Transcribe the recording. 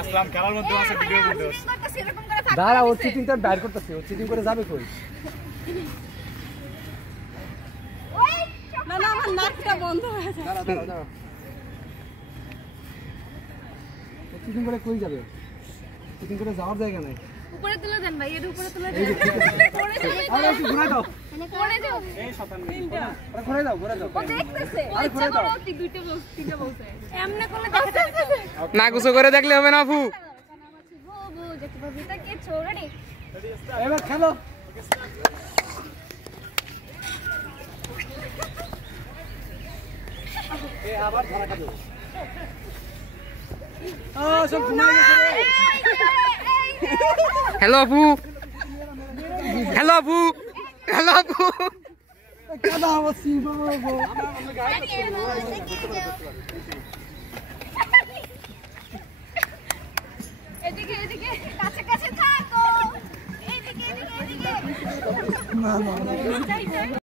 আসলাম খেলার মধ্যে আছে ভিডিও করতে দাঁড়া ও চিটিংটা বাইর করতেছে ও চিটিং করে যাবে কই না না আমার নাকটা বন্ধ হয়ে যায় দাঁড়া দাঁড়া দাঁড়া ও চিটিং করে কই যাবে চিটিং করে যাওয়ার জায়গা নাই উপরে তুলে দেন ভাই এর উপরে তুলে দেন পড়ে যাবে আরে একটু ঘুরাই দাও পড়ে যাও এই শতান তিনটা আরে ঘুরাই দাও ও দেখতেছে আরে ঘুরাই দাও দুইটা বলছে তিনটা বলছে এমনে করলে দেখা যাচ্ছে না কিছু করে দেখলে হবে না আপু বাবু যেতে পারবি তা কে ছোড়াড়ি এবার খেলো এ আবার ধরা খাবে সব ঘুমাই গেছে হ্যালো আপু হ্যালো আপু হ্যালো আপু কাদা আমার সিম্পল বলবো এদিকে এদিকে কাছে কাছে থাকো এদিকে এদিকে এদিকে না না